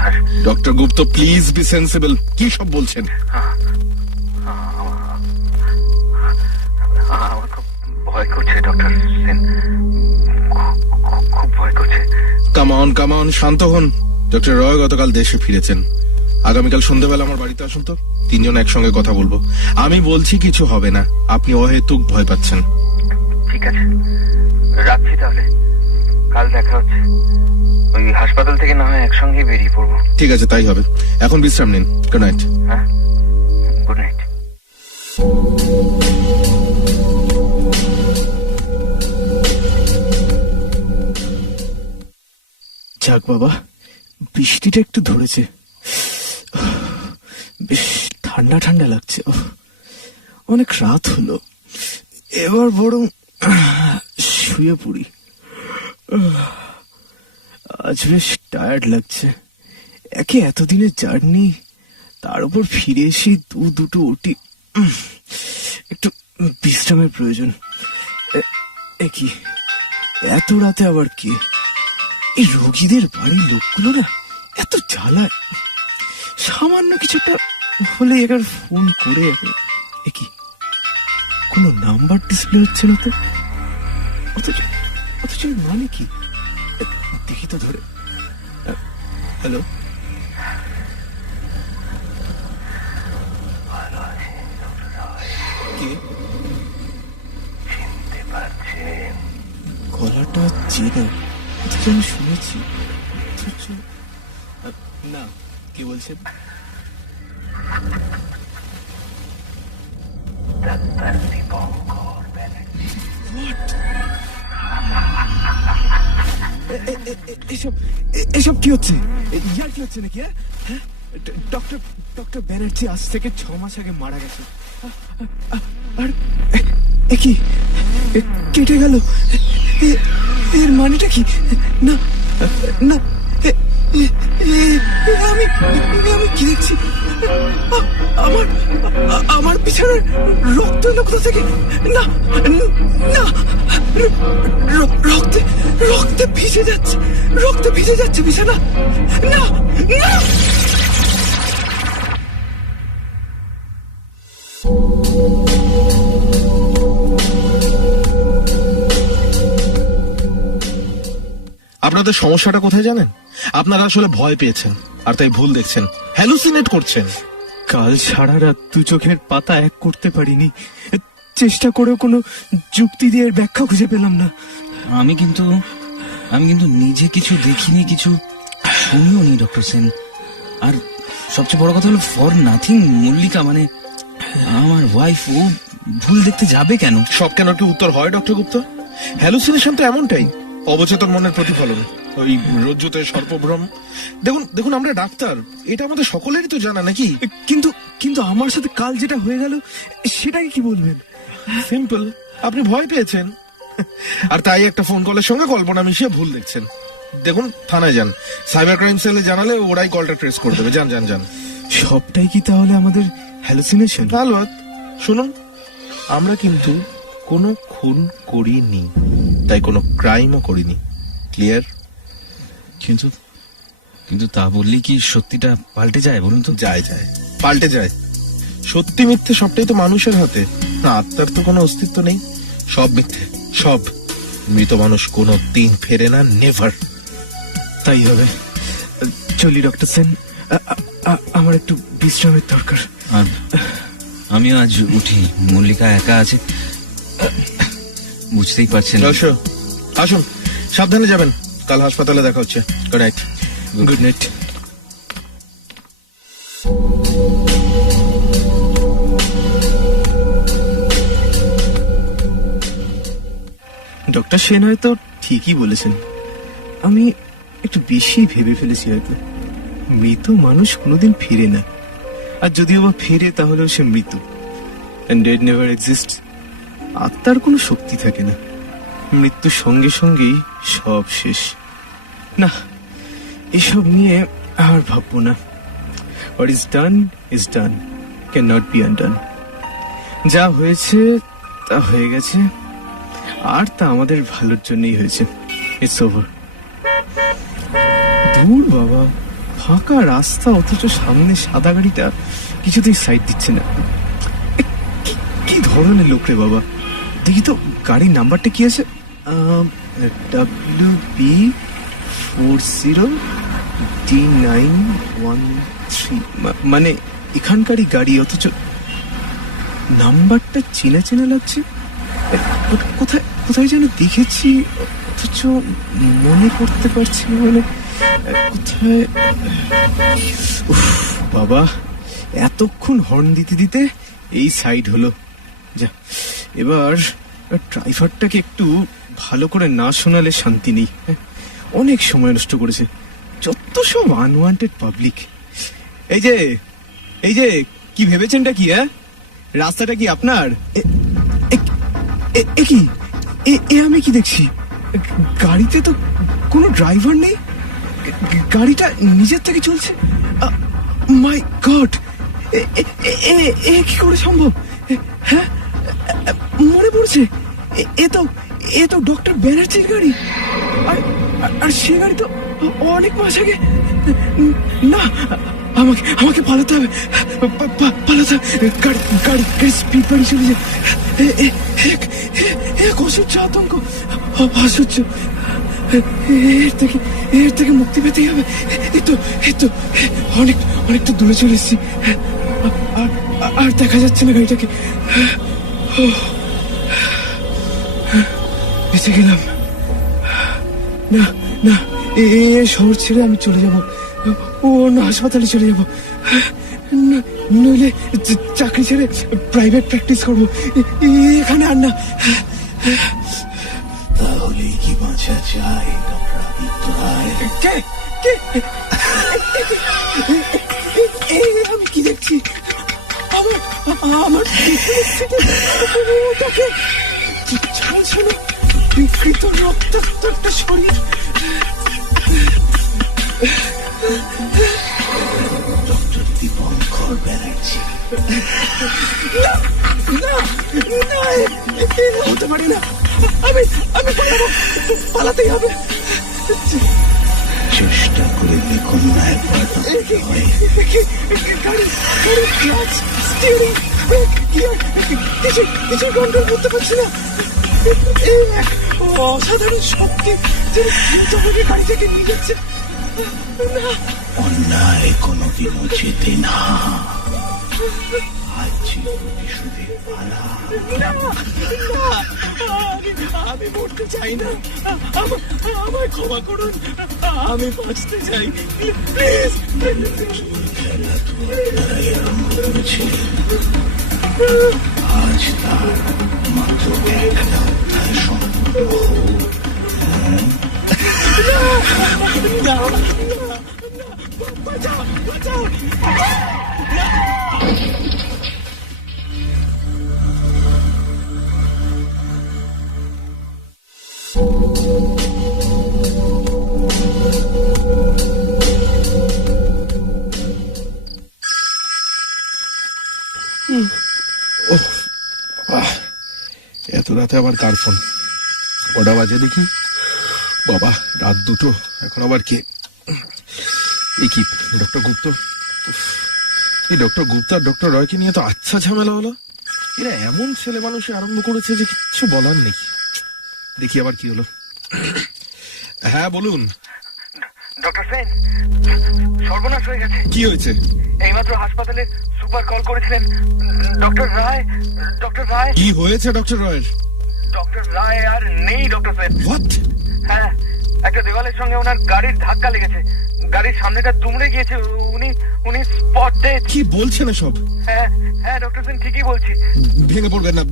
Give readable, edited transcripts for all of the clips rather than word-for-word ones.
R doctor Gupta, please be sensible. কি সব বলছেন? আমার খুব ভয় করছে ডক্টর সেন, খুব ভয় করছে। কাম অন, শান্ত হন। ডক্টর রয় গতকাল দেশে ফিরেছেন। আগামীকাল সন্ধ্যাবেলা আমার বাড়িতে আসুন তো, তিনজন একসঙ্গে কথা বলবো। আমি বলছি কিছু হবে না, আপনি অহেতুক ভয় পাচ্ছেন। ঠিক আছে, রাখছি তাহলে, কাল দেখা হচ্ছে। ওই হাসপাতাল থেকে না হয় একসঙ্গে বেরিয়ে পড়বো। ঠিক আছে, তাই হবে। এখন বিশ্রাম নিন। Good night. হ্যাঁ, গুড নাইট। যাক বাবা, বৃষ্টিটা একটু ধরেছে, বেশ ঠান্ডা ঠান্ডা লাগছে। অনেক রাত হলো, এবার বরং শুয়ে পড়ি। আজ বেশ টায়ার্ড লাগছে, একে এতদিনের জার্নি, তার উপর ফিরে এসে দুটো ওটি, একটু বিশ্রামের প্রয়োজন। কি এত রাতে আবার কে? এই রোগীদের বাড়ির লোকগুলো না এত জ্বালায়। সামান্য কিছু একটা হলে একবার ফোন করে, কি কোনো নাম্বার ডিসপ্লে হচ্ছে না তো, অথচ মানে কি? দেখি তো ধরে। হ্যালো, কে? চিনতে পারছেন? গলাটা চেনা, অথচ আমি শুনেছি। না, কে বলছেন? ডাক্তার দীপঙ্কর ব্যানার্জি। এসব কি হচ্ছে? ইয়ার কি হচ্ছে নাকি? হ্যাঁ, ডক্টর ব্যানার্জি আজ থেকে 6 মাস আগে মারা গেছে। আর কি কেটে গেল? এর মানেটা কি? না না, আমি কি দেখছি? আমার বিছানার রক্ত এলো কোথা থেকে? না না, রক্তে ভিজে যাচ্ছে বিছানা। না না, আপনাদের সমস্যাটা কোথায় জানেন? আপনারা আসলে ভয় পেয়েছেন, আর তাই ভুল দেখছেন, হ্যালুসিনেট করছেন। কাল সারা রাত 2 চোখের পাতা এক করতে পারিনি, চেষ্টা করেও কোনো যুক্তি দিয়ে এর ব্যাখ্যা খুঁজে পেলাম না। আমি কিন্তু নিজে কিছু দেখিনি, কিছু শুনিও নি ডক্টর সেন। আর সবচেয়ে বড় কথা হলো, ফর নাথিং মল্লিকা মানে আমার ওয়াইফ, ও ভুল দেখতে যাবে কেন? সব কেন কি উত্তর হয় ডক্টর গুপ্ত? হ্যালুসিনেশন তো এমনটাই, অবচেতন মনের প্রতিফলন, ওই রজ্জুতে সর্পভ্রম। দেখুন আমরা ডাক্তার, এটা আমাদের সকলেরই তো জানা, নাকি? কিন্তু আমার সাথে কাল যেটা হয়ে গেল, সেটাকে কি বলবেন? সিম্পল, আপনি ভয় পেয়েছেন, আর তাই একটা ফোন কলের সঙ্গে কল্পনা মিশিয়ে ভুল দেখছেন। দেখুন, থানায় যান, সাইবার ক্রাইম সেলে জানালে ওরাই কলটা ট্রেস করে দেবে। যান। সবটাই কি তাহলে আমাদের হ্যালুসিনেশন? আলবাত। শুনুন, আমরা কিন্তু কোনো খুন করিনি, তাই কোনো ক্রাইমও করিনি। ক্লিয়ার? কিন্তু তা বললি কি সত্যিটা পাল্টে যায় বলুন তো? যায়, পাল্টে যায়। সত্যি মিথ্যে সবটাই তো মানুষের হাতে, না আত্মার তো কোনো অস্তিত্ব নেই। সব মিথ্যে, সব। মৃত মানুষ কোনো দিন ফেরে না, নেভার। তাই হবে। চলি ডক্টর সেন, আমার একটু বিশ্রামের দরকার। আর আমিও আজ উঠি, মল্লিকা একা আছে, বুঝতেই পারছেন। আসুন, সাবধানে যাবেন, কাল হাসপাতালে দেখা হচ্ছে। Good night. Good night. Doctor Sen হয়তো ঠিকই বলেছেন, আমি একটু বেশি ভেবে ফেলেছি হয়তো। মৃত মানুষ কোনোদিন ফিরে না, আর যদিও বা ফিরে তাহলেও সে মৃত। And dead never exists. আত্মার কোনো শক্তি থাকে না, মৃত্যুর সঙ্গে সঙ্গেই সব শেষ। না, এসব নিয়ে আর ভাববো না। What is done is done, cannot be undone. যা হয়েছে তা হয়ে গেছে, আর তা আমাদের ভালোর জন্যই হয়েছে। It's over. ধুর বাবা, ফাঁকা রাস্তা, অথচ সামনে সাদা গাড়িটা কিছুতেই সাইড দিচ্ছে না। কি ধরনের লোক রে বাবা! দেখি তো গাড়ির নাম্বারটা কি আছে। WB40D913, মানে এখানকারই গাড়ি, অথচ নাম্বারটা চেনা চেনা লাগছে। কোথায় কোথায় যেন দেখেছি, অথচ মনে করতে পারছি না। মানে কোথায়? উফ বাবা, এতক্ষণ হর্ন দিতে দিতে এই সাইড হলো। যা, এবার ড্রাইভারটাকে একটু ভালো করে না শোনালে শান্তি নেই। অনেক সময় নষ্ট করেছে, যত সব আনওয়ান্টেড পাবলিক। এই যে কি ভেবেছেনটা কি? রাস্তাটা কি আপনার? কি আমি কি দেখছি? গাড়িতে তো কোনো ড্রাইভার নেই, গাড়িটা নিজের থেকে চলছে। মাই গড, কি করে সম্ভব? হ্যাঁ, মনে পড়ছে, এ তো ডক্টর ব্যানার্জির গাড়ি। আর সে গাড়ি তো অনেক মাস আগে। না, আমাকে পালাতে হবে, পালাতে হবে। গাড়ি স্পিড বাড়ি চলে যায়। এক অসহ্য আতঙ্ক, অসহ্য। এর থেকে মুক্তি পেতেই হবে। এই তো অনেকটা দূরে চলে এসেছি, আর দেখা যাচ্ছে না গাড়িটাকে। বেঁচে গেলাম। না, শহর ছেড়ে আমি চলে যাব, অন্য হাসপাতালে চলে যাব, নইলে চাকরি ছেড়ে প্রাইভেট প্র্যাকটিস করবো। এখানে আর না। তাহলে কি বাঁচা যায় ডক্টর আদিত্য রায়? আমি কি দেখছি? আমার ওটাকে চলছে না, বিকৃত রক্তাক্ত একটা শরীর। ডক্টর দীপঙ্কর ব্যানার্জি। না, হতে পারে না। আমি পালাতেই হবে। চেষ্টা করে দেখুন না একবার। কিছু কন্ট্রোল করতে পারছি না। অসাধারণ শক্তি গাড়ি থেকে নিয়ে যাচ্ছে। অন্যায় কোনোদিনও যেতে না। আজ প্রতিশোধে পালা। আমি মরতে চাই না, আমায় ক্ষমা করুন, আমি বাঁচতে চাই, প্লিজ। খেলা তো আপনারাই আরম্ভ করেছিলেন। আজ তার মাত্র একটা অধ্যায় সম্পূর্ণ হোক। বাঁচাও। এত রাতে আবার কার ফোন? কটা বাজে দেখি? বাবা, রাত 2টো, এখন আবার কে? এই কি ডক্টর গুপ্ত? এই ডক্টর গুপ্তা ডক্টর রয়কে নিয়ে তো আচ্ছা ঝামেলা হলো। এরা এমন ছেলে মানুষে আরম্ভ করেছে যে কিচ্ছু বলার নেই। দেখি আবার কি হলো। হ্যাঁ বলুন। ডক্টর সেন, সর্বনাশ হয়ে গেছে। কি হয়েছে? এইমাত্র হাসপাতালে সুপার কল করেছিলেন ডক্টর রায়। কি হয়েছে ডক্টর রয়ের? ডক্টর রায় আর নেই ডক্টর সেন। হোয়াট? হ্যাঁ, একটা দেওয়ালের সঙ্গে ওনার গাড়ির ধাক্কা লেগেছে, গাড়ির সামনেটা দুমড়ে গিয়েছে। উনি স্পট ডেড। কি বলছেন এসব? হ্যাঁ ডক্টর সেন, ঠিকই বলছি। ভেঙে পড়বেন না,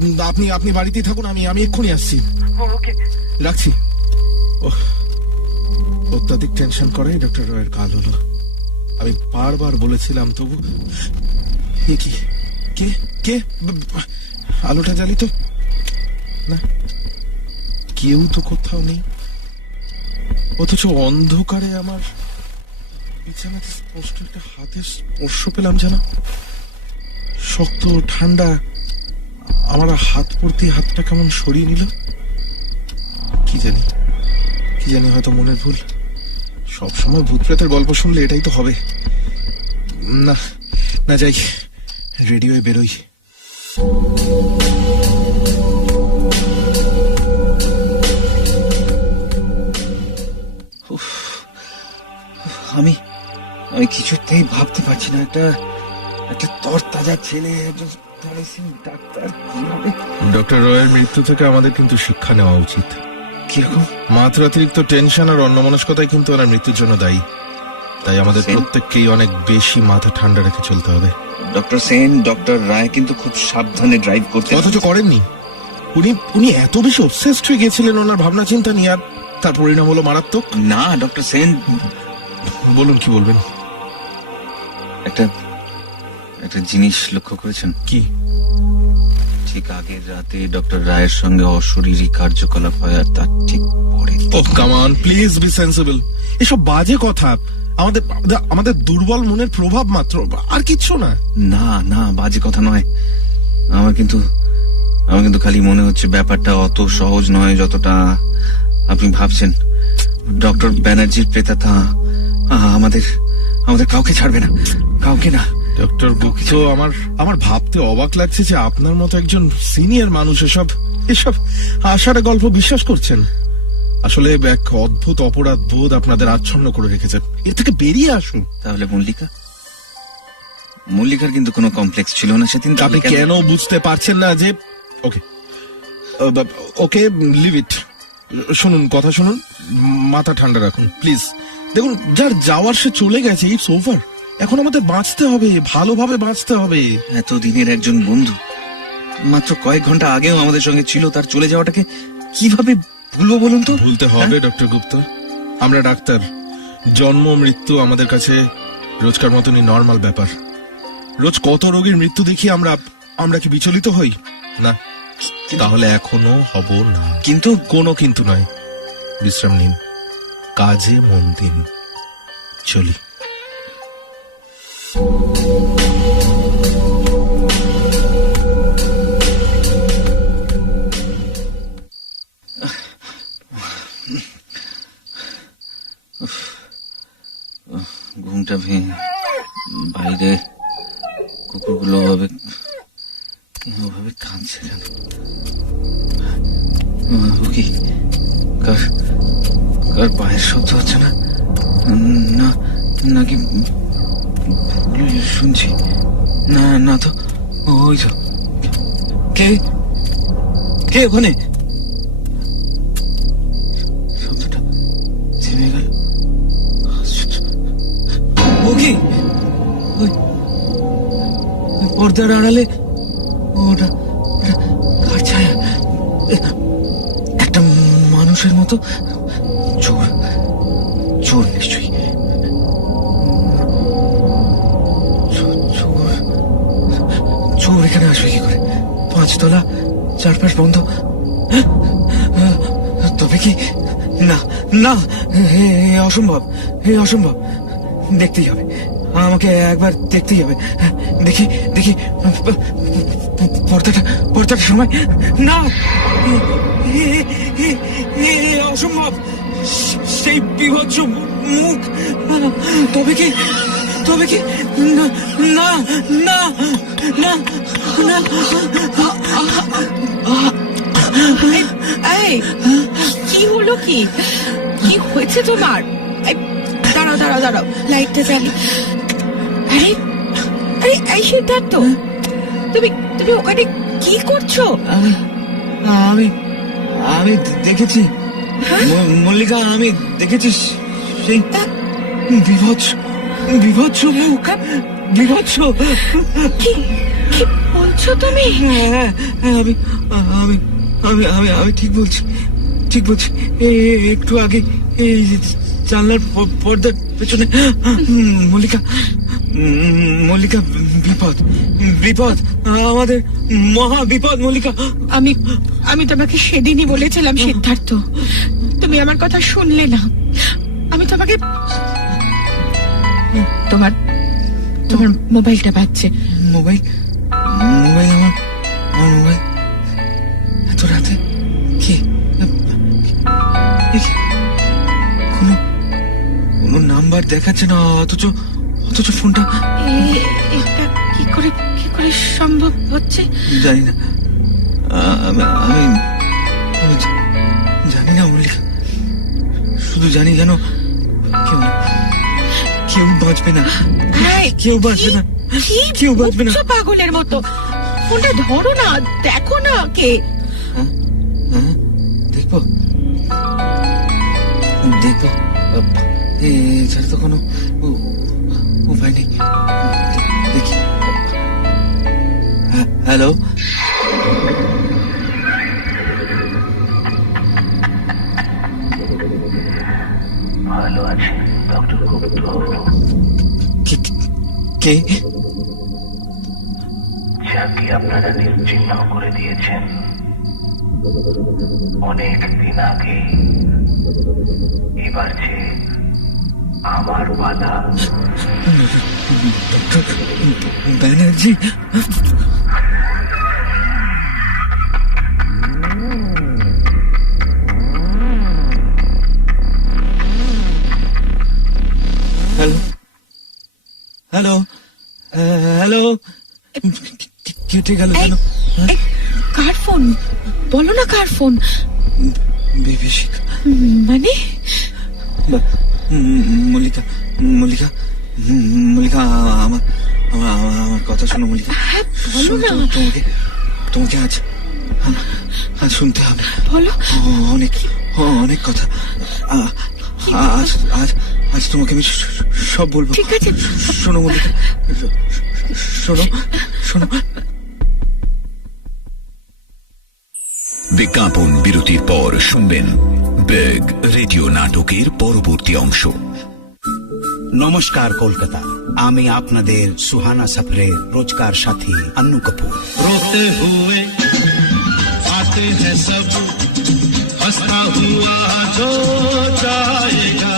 আপনি বাড়িতেই থাকুন, আমি এক্ষুনি আসছি। ওকে, রাখছি। অত্যাধিক টেনশন করাই ডক্টর রয়ের কাল হলো। আমি বারবার বলেছিলাম, তবু কি কে আলোটা জ্বালি তো না, কেউ তো কোথাও নেই, অথচ অন্ধকারে আমার বিছানাতে স্পষ্ট একটা হাতের স্পর্শ পেলাম, যেন শক্ত ঠান্ডা। আমার হাত পড়তে হাতটা কেমন সরিয়ে নিল। কি জানি হয়তো মনের ভুল। সবসময় ভূত প্রেতের গল্প শুনলে এটাই তো হবে। না না, যাই, রেডি হয়ে বেরোই। আমি আমি কিছুতেই ভাবতে পারছি না, একটা তরতাজা ছেলে, একজন promising ডাক্তার, কিভাবে ডক্টর রয়ের মৃত্যু থেকে আমাদের কিন্তু শিক্ষা নেওয়া উচিত। কিরকম? মাত্রাতিরিক্ত টেনশন আর অন্যমনস্কতাই কিন্তু ওনার মৃত্যুর জন্য দায়ী। তাই আমাদের সেন? প্রত্যেককেই অনেক বেশি মাথা ঠান্ডা রেখে চলতে হবে। ডক্টর সেন, ডক্টর রায় কিন্তু খুব সাবধানে ড্রাইভ করতে, অথচ করেননি। উনি এত বেশি অবসেসড হয়ে গেছিলেন ওনার ভাবনা চিন্তা নিয়ে, আর তার পরিণাম হলো মারাত্মক। না ডক্টর সেন, বলুন, কি বলবেন? একটা জিনিস লক্ষ্য করেছেন? কি? ঠিক আগের রাতে ডক্টর রায়ের সঙ্গে অশরীরী কার্যকলাপ হয়, আর তার ঠিক পরে oh come on, please be sensible. এসব বাজে কথা, আমাদের দুর্বল মনের প্রভাব মাত্র, আর কিচ্ছু না। না না, বাজে কথা নয়। আমার কিন্তু খালি মনে হচ্ছে ব্যাপারটা অত সহজ নয় যতটা আপনি ভাবছেন। ডক্টর ব্যানার্জির প্রেতাত্মা আমাদের কাউকে ছাড়বে না, কাউকে না। ডক্টর গুপ্ত, আমার ভাবতে অবাক লাগছে যে আপনার মতো একজন সিনিয়র মানুষ এসব আশার গল্প বিশ্বাস করছেন। আসলে এক অদ্ভুত অপরাধ বোধ আপনাদের আচ্ছন্ন করে রেখেছে। এর থেকে বেরিয়ে আসুন। তাহলে মল্লিকার কিন্তু কোনো কমপ্লেক্স ছিল না সেদিন। আপনি কেন বুঝতে পারছেন না যে ওকে লিভ ইট। শুনুন, কথা শুনুন, মাথা ঠান্ডা রাখুন প্লিজ। দেখুন, যার যাওয়ার সে চলে গেছে, ইটস ওভার। এখন আমাদের বাঁচতে হবে, ভালোভাবে বাঁচতে হবে। এতদিনের একজন বন্ধু মাত্র কয়েক ঘন্টা আগেও আমাদের সঙ্গে ছিল, তার চলে যাওয়াটাকে কিভাবে ভুলবো বলুন তো? ভুলতে হবে ডক্টর গুপ্ত। আমরা ডাক্তার, জন্ম মৃত্যু আমাদের কাছে রোজকার মতনই নর্মাল ব্যাপার। রোজ কত রোগীর মৃত্যু দেখি আমরা কি বিচলিত হই? না, তাহলে এখনো হব না। কিন্তু কোনো কিন্তু নয়। বিশ্রাম নিন, কাজে মন দিন। চলি। ঘুমটা ভেঙে বাইরে কুকুরগুলো ওভাবে কাঁদছে যেন। কি কার পায়ের শব্দ হচ্ছে না? নাকি ভুল শুনছি? না তো, ওই তো। কে ওখানে? শব্দটা থেমে গেল। ও কি ওই পর্দার আড়ালে? ওটা কার ছায়া? একটা মানুষের মতো। চোর নিশ্চয়ই। চোর এখানে আসবে কি করে? 5 তলা, চারপাশ বন্ধ। তবে কি? না, অসম্ভব। দেখতেই হবে, আমাকে একবার দেখতেই হবে। দেখি পর্দাটা সময়। না, অসম্ভব। সেই বিভৎস মুখ। তবে কি? না। এই, কি হলো? কি হয়েছে তোমার? দাঁড়াও, লাইটটা জ্বালি। আরে এই সিদ্ধার্থ, তুমি ওখানে কি করছো? আমি দেখেছি মল্লিকা, আমি দেখেছি সেই বিভৎস মুখ। বিভৎস। কি বলছো তুমি? হ্যাঁ, আমি ঠিক বলছি। একটু আগে এই জানলার পর্দার পেছনে মল্লিকা, বিপদ, আমাদের মহা বিপদ মল্লিকা। আমি তোমাকে সেদিনই বলেছিলাম সিদ্ধার্থ, তুমি আমার কথা শুনলে না। আমি তোমাকে তোমার মোবাইলটা বাজছে। মোবাইল আমার মোবাইল এত রাতে? কি কোনো দেখাচ্ছে না, অথচ অথচ ফোনটা এটা কি করে সম্ভব হচ্ছে? জানি না। আমি আমি- আমি জানি না মল্লিকা, শুধু জানি যেন কেউ কেউ বাঁচবে না, এই, কেউ বাঁচবে না, কি কেউ বাঁচবে না। বকছো পাগলের মতো? ফোনটা ধরো না, দেখো না কে। হ্যাঁ, দেখবো দেখবো, এছাড়া তো কোনো উপায় নেই। দেখি। হ্যালো, ভালো আছে ডক্টর গুপ্ত। কে? যাকে আপনারা নিশ্চিহ্ন করে দিয়েছেন অনেক দিন আগে, এবার যে আমার পালা। ব্যানার্জি, হ্যালো হ্যালো হ্যালো, কেটে গেল কেন? এই, কার ফোন? বলো না কার ফোন? বিভীষিকা, মানে মল্লিকা মল্লিকা মল্লিকা, আমার আমার আমার কথা শোনো মল্লিকা। হ্যাঁ, বলো না। তোমাকে তোমাকে আজ আজ শুনতে হবে। বলো। অনেক অনেক কথা। আজ আজ আজ তোমাকে আমি সব বলবো। ঠিক আছে। শোনো মল্লিকা, শোনো শোনো। বিজ্ঞাপন বিরতির পর শুনবেন বেগ রেডিও নাটকের পরবর্তী অংশ। নমস্কার কলকাতা, আমি আপনাদের সুহানা সফরের রোজকার সাথী अन्नू कपूर। रोते हुए आते हैं सब, हंसता हुआ जो जाएगा।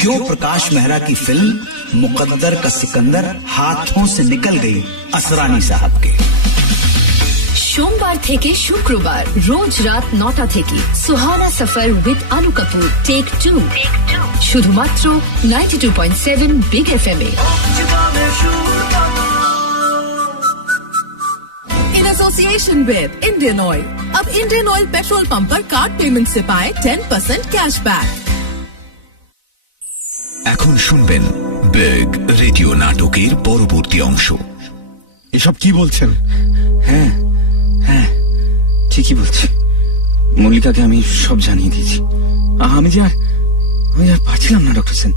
क्यों प्रकाश मेहरा की फिल्म मुकद्दर का सिकंदर हाथों से निकल गई असरानी साहब के। সোমবার থেকে শুক্রবার রোজ রাত 9টা থেকে সুহানা সফর উইথ আনু কাপুর টেক 2 শুধুমাত্র 92.7 big FM A. In association with Indian Oil, अब Indian Oil पेट्रोल पंप पर कार्ड पेमेंट से पाए 10% कैशबैक। এখন শুনবেন বেগ রেডিও নাটকের পরবর্তী অংশ। এসব কি বলছেন? হ্যাঁ হ্যাঁ, ঠিকই বলছি। মল্লিকাকে আমি সব জানিয়ে দিয়েছি। আমি আর পারছিলাম না ডক্টর সেন।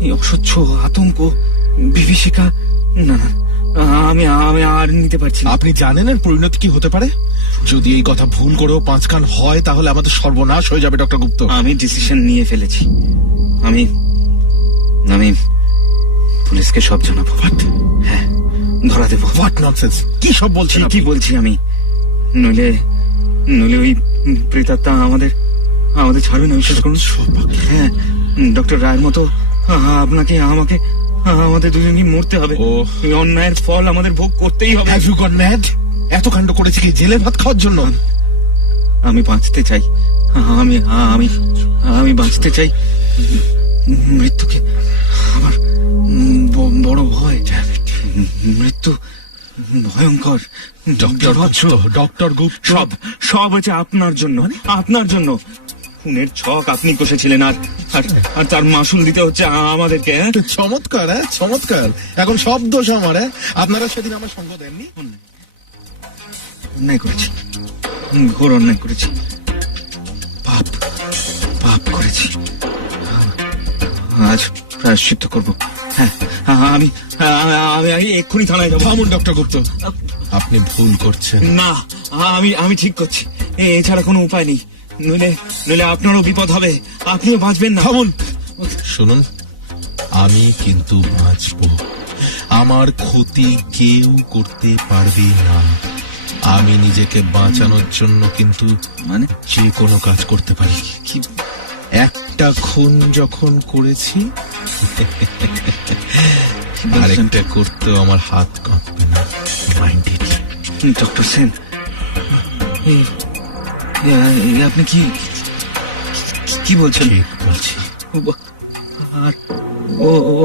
এই অসহ্য আতঙ্ক, বিভীষিকা, না না, আমি আমি আর নিতে পারছি না। আপনি জানেন এর পরিণতি কি হতে পারে? যদি এই কথা ভুল করেও 5 কান হয় তাহলে আমাদের সর্বনাশ হয়ে যাবে ডক্টর গুপ্ত। আমি ডিসিশন নিয়ে ফেলেছি। আমি আমি পুলিশকে সব জানাবো। হ্যাঁ, ধরা দেবো। হোয়াট ননসেন্স, কি সব বলছেন? কি বলছি আমি? নইলে নইলে ওই প্রেতাত্মা আমাদের ছাড়বে না, বিশ্বাস করুন। হ্যাঁ, ডক্টর রায়ের মতো আপনাকে আমাকে আমাদের দুজনই মরতে হবে। এই অন্যায়ের ফল আমাদের ভোগ করতেই হবে। Have you got mad? এত কাণ্ড করেছি কি জেলে ভাত খাওয়ার জন্য? আমি বাঁচতে চাই। আমি আমি আমি বাঁচতে চাই। মৃত্যুকে আমার বড় ভয়। মৃত্যু ভয়ঙ্কর। ডক্টর গুপ্ত, সব হচ্ছে আপনার জন্য, আপনার জন্য। খুনের ছক আপনি কষেছিলেন, আর তার মাসুল দিতে হচ্ছে আমাদেরকে। চমৎকার, হ্যাঁ চমৎকার। এখন সব দোষ আমার। আপনারা সেদিন আমার সঙ্গ দেননি। অন্যায় করেছি, ঘোর অন্যায় করেছি, পাপ করেছি। আজ প্রায়শ্চিত্ত করবো। হ্যাঁ, আমি এক্ষুনি থানায় যাবো। থামুন ডক্টর গুপ্ত, আপনি ভুল করছেন। না, আমি ঠিক করছি। এছাড়া কোনো উপায় নেই। নইলে আপনারও বিপদ হবে, আপনিও বাঁচবেন না। থামুন, শুনুন, আমি কিন্তু বাঁচবো। আমার ক্ষতি কেউ করতে পারবে না। আমি নিজেকে বাঁচানোর জন্য কিন্তু যে কোনো কাজ করতে পারি। কি একটা খুন যখন করেছি, আরেকটা করতেও আমার হাত কাঁপবে না। মাইন্ডেড। ডক্টর সেন, আপনি কি বলছেন? ঠিক বলছি। আর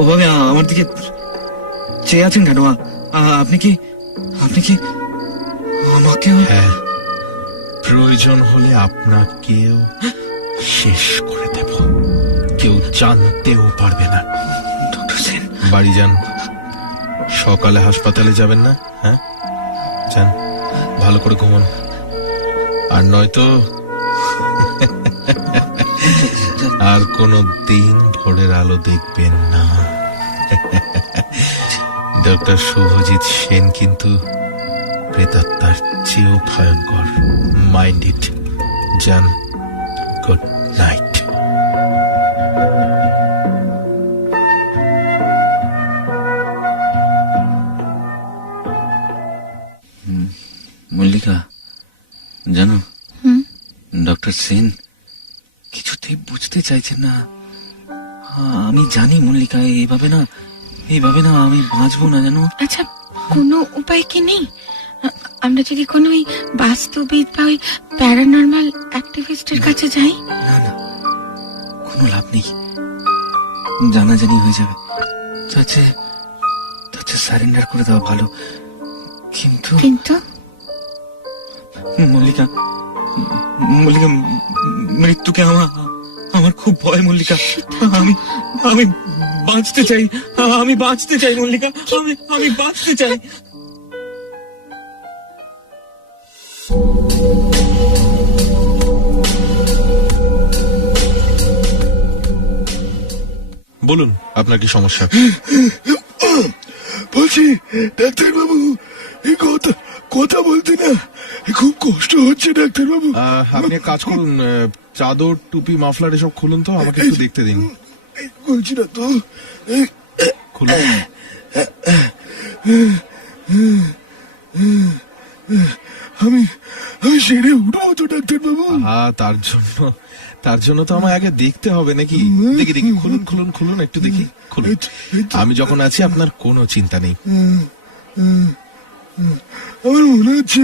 ওভাবে আমার দিকে চেয়ে আছেন কেন? আপনি কি আমাকেও? হ্যাঁ, প্রয়োজন হলে আপনাকেও শেষ করে দেব, কেউ জানতেও পারবে না। ডক্টর সেন, বাড়ি যান, সকালে হাসপাতালে যাবেন না? হ্যাঁ যান, ভালো করে ঘুমন, আর নয়তো আর কোনো দিন ভোরের আলো দেখবেন না। ডক্টর শুভজিৎ সেন কিন্তু প্রেতাত্মার চেয়েও ভয়ঙ্কর। Mind it. যান, গুড নাইট। মল্লিকা, জানো ডক্টর সেন কিছুতেই বুঝতে চাইছেন না। আমি জানি মল্লিকা, এইভাবে না আমি বাঁচবো না, জানো। আচ্ছা, কোনো উপায় কি নেই? আমরা যদি কোনো ওই বাস্তুবিদ বা ওই প্যারানর্মাল অ্যাক্টিভিস্টের কাছে যাই? না, কোনো লাভ নেই, জানাজানি হয়ে যাবে। তাতে সারেন্ডার করে দেওয়া ভালো। কিন্তু মল্লিকা, মৃত্যুকে আমার খুব ভয় মল্লিকা। আমি বাঁচতে চাই, মল্লিকা, আমি বাঁচতে চাই। বলুন, আপনার কি সমস্যা? বলছি ডাক্তার বাবু, এই কথা বলতে না খুব কষ্ট হচ্ছে ডাক্তার বাবু। আপনি এক কাজ করুন, চাদর, টুপি, মাফলার এসব খুলুন তো, আমাকে একটু দেখতে দিন। বলছি না তো, খুলুন। আমি সেরে উঠবো তো ডাক্তার বাবু? হ্যাঁ, তার জন্য তো আমায় আগে দেখতে হবে নাকি? দেখি, খুলুন একটু দেখি, খুলুন। আমি যখন আছি আপনার কোনো চিন্তা নেই। আমার মনে হচ্ছে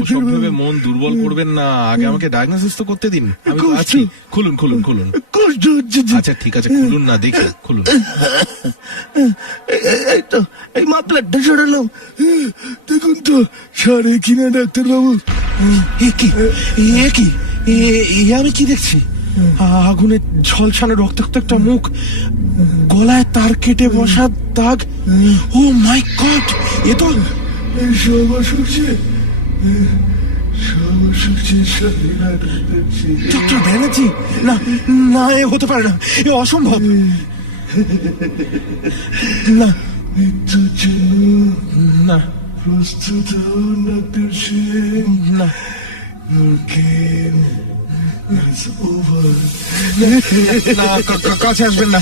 ওসব ভেবে মন দুর্বল করবেন না, আগে আমাকে ডায়াগনোসিস তো করতে দিন। আমি তো আছি। খুলুন। কষ্ট হচ্ছে। আচ্ছা ঠিক আছে, খুলুন না, দেখি, খুলুন। এই তো, এই মাপলারটা সরালাম, দেখুন তো সারে কিনা ডাক্তার বাবু। আমি কি দেখছি? আগুনে ঝলসানো রক্তাক্ত একটা মুখ, গলায় তার কেটে বসা দাগ। ও মাই গড, এ তো ডক্টর ব্যানার্জি। না, এ হতে পারে না, এ অসম্ভব। না, মৃত্যুর জন্য না, প্রস্তুত হন ডাক্তার সেন। না, কাছে আসবেন না।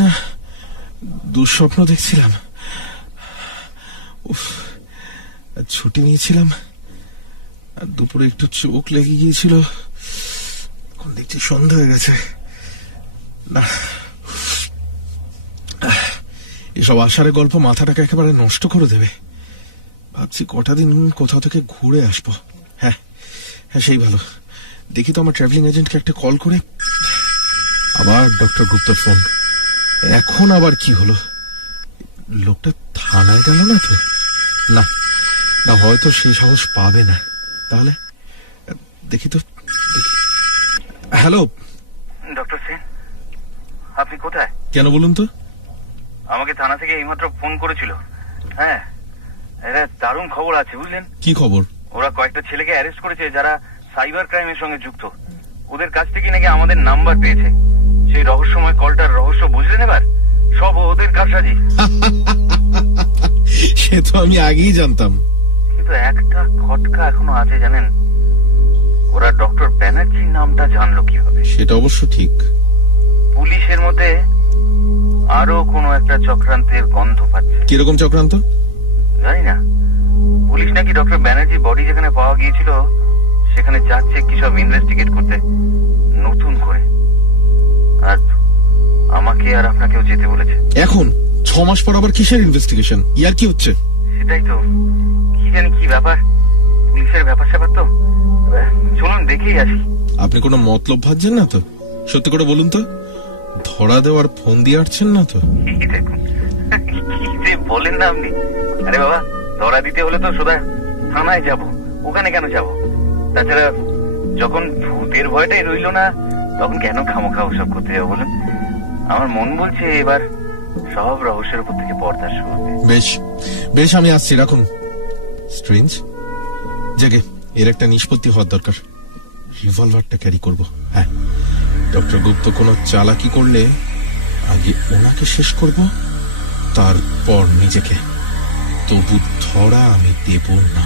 না, দুঃস্বপ্ন দেখছিলাম। ছুটি নিয়েছিলাম, আর দুপুরে একটু চোখ লেগে গিয়েছিল, এখন দেখছি সন্ধ্যা হয়ে গেছে। না, এসব আষাঢ়ে গল্প মাথাটাকে একেবারে নষ্ট করে দেবে। ভাবছি কটা দিন কোথাও থেকে ঘুরে আসবো। হ্যাঁ, সেই ভালো। দেখি তো আমার ট্রাভেলিং এজেন্টকে একটা কল করে। আবার ডক্টর গুপ্তর ফোন। এখন আবার কি হলো? লোকটা থানায় গেল না তো? না, হয়তো সেই সাহস পাবে না। তাহলে দেখি তো। হ্যালো ডক্টর সেন, আপনি কোথায়? কেন বলুন তো? আমাকে থানা থেকে এইমাত্র ফোন করেছিল। হ্যাঁ, এটা দারুণ খবর আছে, বুঝলেন? কি খবর? ওরা কয়েকটা ছেলেকে অ্যারেস্ট করেছে যারা সাইবার ক্রাইমের সঙ্গে যুক্ত। ওদের কাছ থেকে নাকি আমাদের নাম্বার পেয়েছে। সেই রহস্যময় কলটার রহস্য বুঝলেন এবার? সব ওদের কারসাজি। সে তো আমি আগেই জানতাম, কিন্তু একটা খটকা এখনো আছে, জানেন? ওরা ডক্টর ব্যানার্জির নামটা জানলো কিভাবে? সেটা অবশ্য ঠিক। পুলিশের মধ্যে আরো কোনো একটা চক্রান্তের গন্ধ পাচ্ছে। কিরকম চক্রান্ত জানি না। পুলিশ নাকি ডক্টর ব্যানার্জির বডি যেখানে পাওয়া গিয়েছিল সেখানে যাচ্ছে কি সব ইনভেস্টিগেট করতে নতুন করে। আর আমাকে আর আপনাকেও যেতে বলেছে। এখন 6 মাস পর আবার কিসের ইনভেস্টিগেশন? ইয়ার কি হচ্ছে? সেটাই তো, কি জানি কি ব্যাপার, পুলিশের ব্যাপার স্যাপার তো। চলুন দেখেই আসি। আপনি কোনো মতলব ভাবছেন না তো? সত্যি করে বলুন তো, ধরা দেওয়ার ফোন দিয়ে আসছেন না তো? এই দেখুন, কি যে বলেন না আপনি। আরে বাবা, ধরা দিতে হলে তো সোজা থানায় যাব, ওখানে কেন যাব? তাছাড়া যখন ভূতের ভয়টাই রইল না, তখন কেন খামোখা ওসব করতে যাবো বলুন? আমার মন বলছে এবার সব রহস্যের উপর থেকে পর্দা সরবে। বেশ বেশ, আমি আসছি, রাখুন। স্ট্রেঞ্জ, জাগে এর একটা নিষ্পত্তি হওয়ার দরকার। রিভলভারটা ক্যারি করব। হ্যাঁ, ডক্টর গুপ্ত কোনো চালাকি করলে আগে ওনাকে শেষ করব, তারপর নিজেকে। তবু ধরা আমি দেব না।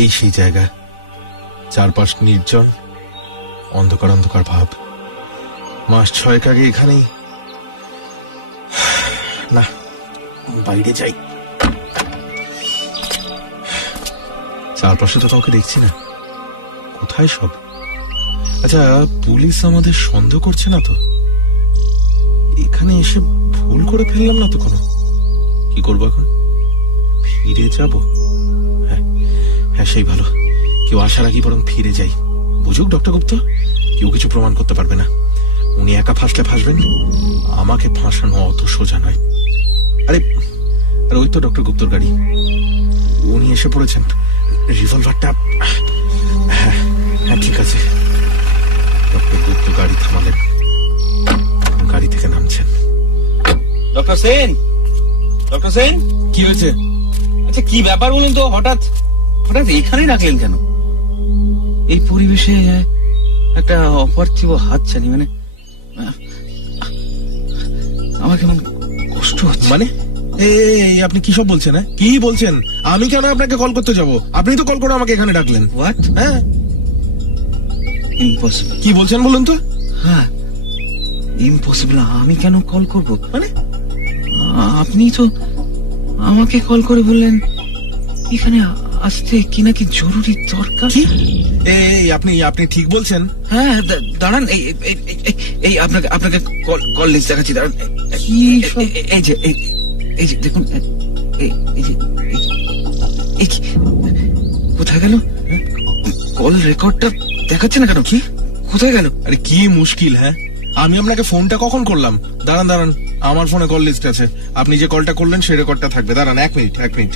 এই সেই জায়গা, চারপাশ নির্জন, অন্ধকার অন্ধকার ভাব। মাস 6 আগে এখানেই। না, বাইরে যাই। চারপাশে তো কাউকে দেখছি না, কোথায় সব? আচ্ছা, পুলিশ আমাদের সন্দেহ করছে না তো? এখানে এসে ভুল করে ফেললাম না তো কোনো? কি করবো এখন? ফিরে যাব? হ্যাঁ, সেই ভালো। কেউ আসার আগে বরং ফিরে যাই। বুঝুক ডক্টর গুপ্ত, কেউ কিছু প্রমাণ করতে পারবে না। উনি একা ফাঁসলে ফাঁসবেন, আমাকে ফাঁসানো অত সোজা নয়। আরে আরে, ওই তো ডক্টর গুপ্তর গাড়ি, উনি এসে পড়েছেন। রিভলভারটা, হ্যাঁ হ্যাঁ ঠিক আছে। ডক্টর গুপ্ত গাড়ি থামালেন, গাড়ি থেকে নামছেন। ডক্টর সেন, ডক্টর সেন, কি হয়েছে? আচ্ছা কি ব্যাপার বলুন তো, হঠাৎ হঠাৎ এখানে ডাকলেন কেন? এই পরিবেশে একটা অপার্থিব হাতছানি, মানে আমার কেমন কষ্ট হচ্ছে। মানে এই আপনি কি সব বলছেন? হ্যাঁ, কি বলছেন? আমি কেন আপনাকে কল করতে যাব? আপনি তো কল করে আমাকে এখানে ডাকলেন। হোয়াট? হ্যাঁ, ইম্পসিবল। কি বলছেন বলুন তো? হ্যাঁ, ইম্পসিবল। আমি কেন কল করব? মানে আপনি তো আমাকে কল করে বললেন এখানে আসতে কি নাকি জরুরি দরকার। কি? এই আপনি ঠিক বলছেন? হ্যাঁ, দাঁড়ান, এই আপনাকে আপনাকে কল লিস্ট দেখাচ্ছি, দাঁড়ান। কি এই যে এই যে দেখুন, এই যে কোথায় গেল কল রেকর্ডটা? দেখাচ্ছে না কেন? কি কোথায় গেল? আরে কি মুশকিল! হ্যাঁ, আমি আপনাকে ফোনটা কখন করলাম? দাঁড়ান, আমার ফোনে কল লিস্ট আছে। আপনি যে কলটা করলেন সেই রেকর্ডটা থাকবে। দাঁড়ান, এক মিনিট।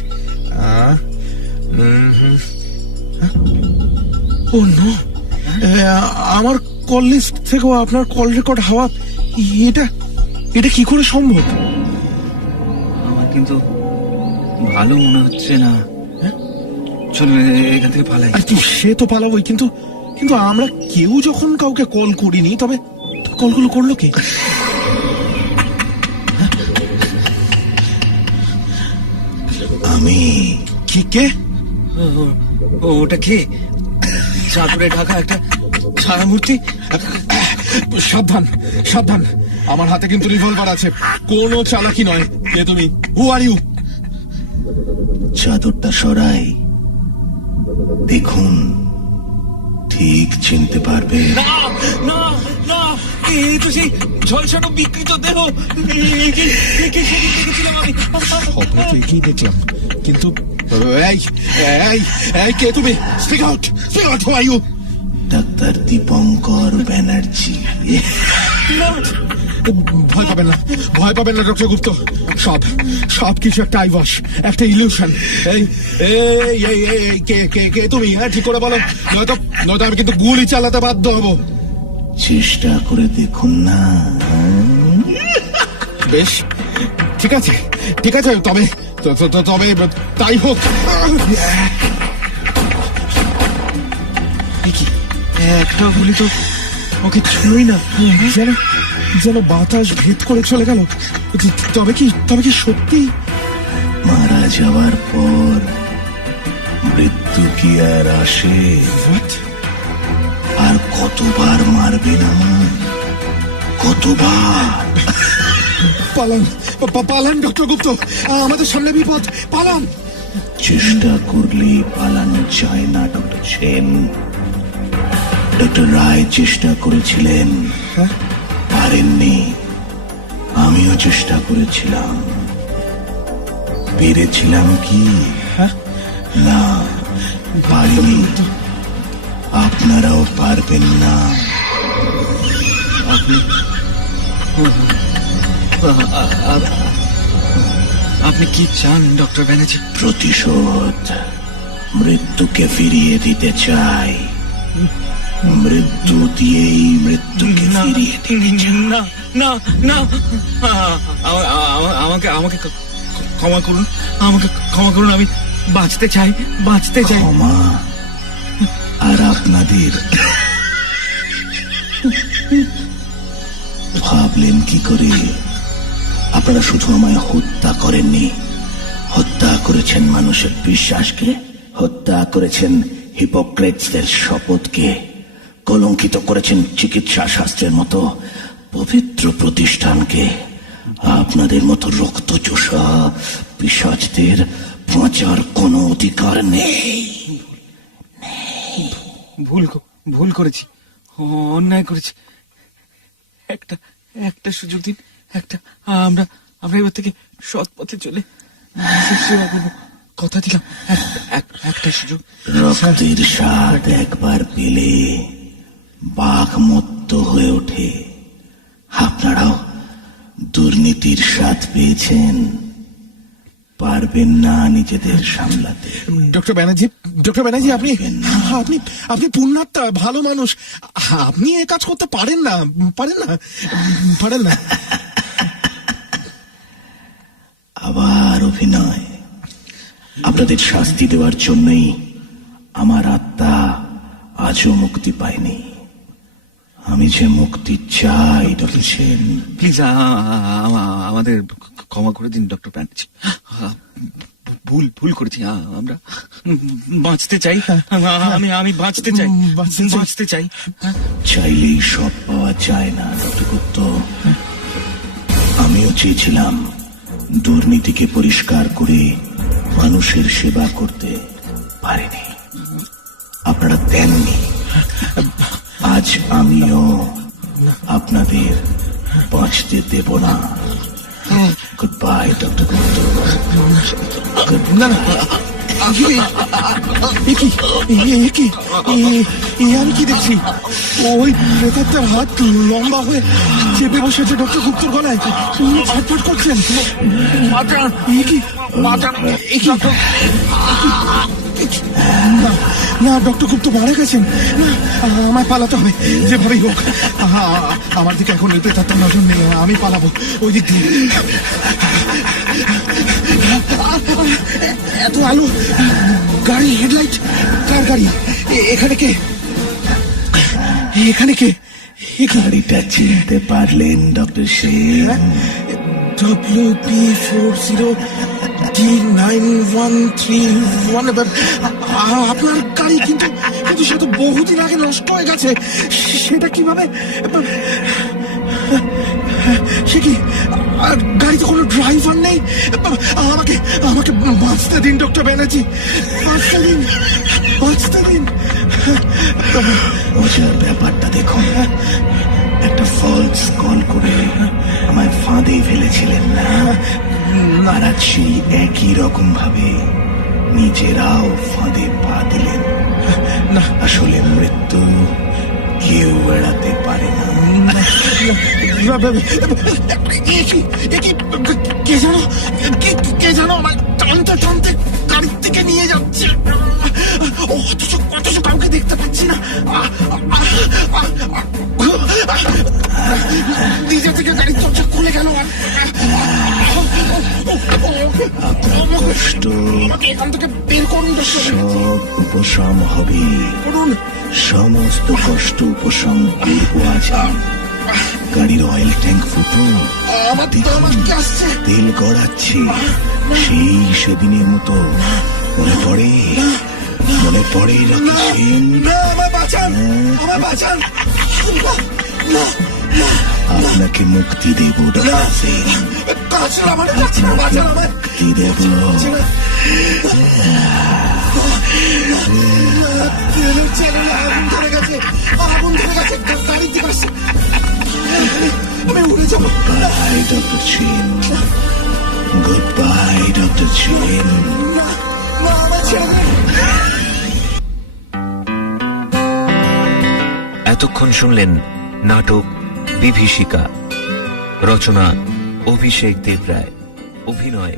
ও নো, আমার কল লিস্ট থেকেও আপনার কল রেকর্ড হওয়া, এটা কি করে সম্ভব? আমার কিন্তু ভালো মনে হচ্ছে না। চলুন এখান থেকে পালাই। আর কি, সে তো পালাবোই, কিন্তু আমরা কেউ যখন কাউকে কল করিনি, তবে কলগুলো করলো কি? আমি কি? কে? ওটা কে? চাদরে ঢাকা একটা ছাড়া মূর্তি। সাবধান, আমার হাতে কিন্তু রিভলভার আছে, কোনো চালাকি নয়। কে তুমি? হু আর ইউ? চাদরটা সরাই, দেখুন ঠিক চিনতে পারবে। না, এই তো সেই ঝলসানো বিকৃত দেহ। দেখেছিলাম আমি। স্বপ্নে তো একেই দেখলাম, কিন্তু এই কে তুমি? Speak out, who are you? ডাক্তার দীপঙ্কর ব্যানার্জি। ভয় পাবেন না ডক্টর গুপ্ত। সব কিছু একটা আইওয়াশ, একটা ইলিউশন। এই কে তুমি? হ্যাঁ, ঠিক করে বলো, নয়তো আমি কিন্তু গুলি চালাতে বাধ্য হব। চেষ্টা করে দেখুন না। বেশ, ঠিক আছে, তবে তাই হোক। একটা গুলি তো ওকে ছুঁই না, যেন বাতাস ভেদ করে চলে গেল। তবে কি সত্যি? মারা যাওয়ার পর মৃত্যু কি আর আসে? আর কতবার মারবেন আমায়? কতবার পালান পালান ডক্টর গুপ্ত, আমাদের সামনে বিপদ, পালান। চেষ্টা করলে পালানো যায় না ডক্টর সেন। ডক্টর রায় চেষ্টা করেছিলেন, পারেননি। আমিও চেষ্টা করেছিলাম, পেরেছিলাম কি? না, পারিনি। আপনারাও পারবেন না। আপনি কি চান ডক্টর ব্যানার্জি? প্রতিশোধ। মৃত্যুকে ফিরিয়ে দিতে চাই। মৃত্যু দিয়েই মৃত্যুকে ফিরিয়ে দিতে চাই। না না না, আমাকে আমাকে ক্ষমা করুন, আমাকে ক্ষমা করুন। আমি বাঁচতে চাই, বাঁচতে চাই। ক্ষমা? আর আপনাদের ভাবলেন কি করে? আপনারা শুধু আমায় হত্যা করেননি, হত্যা করেছেন মানুষের বিশ্বাসকে, হত্যা করেছেন হিপোক্রেটসদের শপথকে, কলঙ্কিত করেছেন চিকিৎসা শাস্ত্রের মতো পবিত্র প্রতিষ্ঠানকে। আপনাদের মতো রক্তচোষা পিশাচদের বাঁচার কোনো অধিকার নেই। ভুল করেছি, অন্যায় করেছি। একটা সুযোগ দিন, আমরা এবার থেকে সৎ পথে চলে সেবা করবো, কথা দিলাম। একটা সুযোগ। রক্তের স্বাদ একবার পেলে বাঘ মত্ত হয়ে ওঠে। আপনারাও দুর্নীতির স্বাদ পেয়েছেন, পারবেন না নিজেদের সামলাতে। ডক্টর ব্যানার্জি, আপনি আপনি আপনি পুণ্যাত্মা, ভালো মানুষ। আপনি এ কাজ করতে পারেন না। আবার অভিনয়। আপনাদের শাস্তি দেওয়ার জন্যই আমার আত্মা আজও মুক্তি পায়নি। আমি যে মুক্তি চাই ডক্টর সেন। প্লিজ আমাদের ক্ষমা করে দিন ডক্টর ব্যানার্জি। ভুল করেছি। আমরা বাঁচতে চাই। আমি বাঁচতে চাই। চাইলেই সব পাওয়া যায় না ডক্টর গুপ্ত। আমিও চেয়েছিলাম দুর্নীতিকে পরিষ্কার করে মানুষের সেবা করতে, পারিনি। আপনারা দেননি। আজ আমিও আপনাদের বাঁচতে দেব না। গুড বাই ডক্টর গুপ্ত। না না, আমি কি দেখছি? ওই প্রেতাত্মার হাত লম্বা হয়ে চেপে বসেছে ডক্টর গুপ্তর গলায়। ছটফট করছেন। না, ডক্টর গুপ্ত মারা গেছেন। না, আমায় পালাতে হবে যেভাবেই হোক। আমার দিকে এখন এই প্রেতাত্মার নজর নেই। আমি পালাবো ওই দিক দিয়ে। এত আলো, গাড়ি হেডলাইট, কার গাড়ি? এখানে কে? গাড়িটা চিনতে পারলেন ডক্টর সেন? WP40D9131। আপনার গাড়ি, কিন্তু সে তো বহুদিন আগে নষ্ট হয়ে গেছে। সেটা কিভাবে? সে কি গাড়িতে কোনো ড্রাইভার নেই? আমাকে বাঁচতে দিন ডক্টর ব্যানার্জি, বাঁচতে দিন। মজার ব্যাপারটা দেখুন, একটা ফলস কল করে আমায় ফাঁদে ফেলেছিলেন না? আর আজ সেই একই রকম ভাবে নিজেরাও ফাঁদে পা দিলেন। আসলে মৃত্যু কেউ এড়াতে পারে না। কে জানো আমার টানতে গাড়ির থেকে নিয়ে যাচ্ছে। অথচ কাউকে দেখতে পাচ্ছি না। নিজে থেকে গাড়ির দরজা খুলে গেল। আপনার কষ্ট এখান থেকে বের করুন। সব উপশম হবে। সমস্ত কষ্ট উপশম করবো আজ। গাড়ির অয়েল ট্যাঙ্ক ফুটুন, তেল গড়াচ্ছে। সেই সেদিনের মতো মনে পড়ে আমায় বাঁচান। আপনাকে মুক্তি দেব ডক্টর সেন, মুক্তি দেব। Goodbye, Dr. Chen. Goodbye, Dr. Chen. এতক্ষণ শুনলেন নাটক বিভীষিকা, রচনা অভিষেক দেবরায়, অভিনয়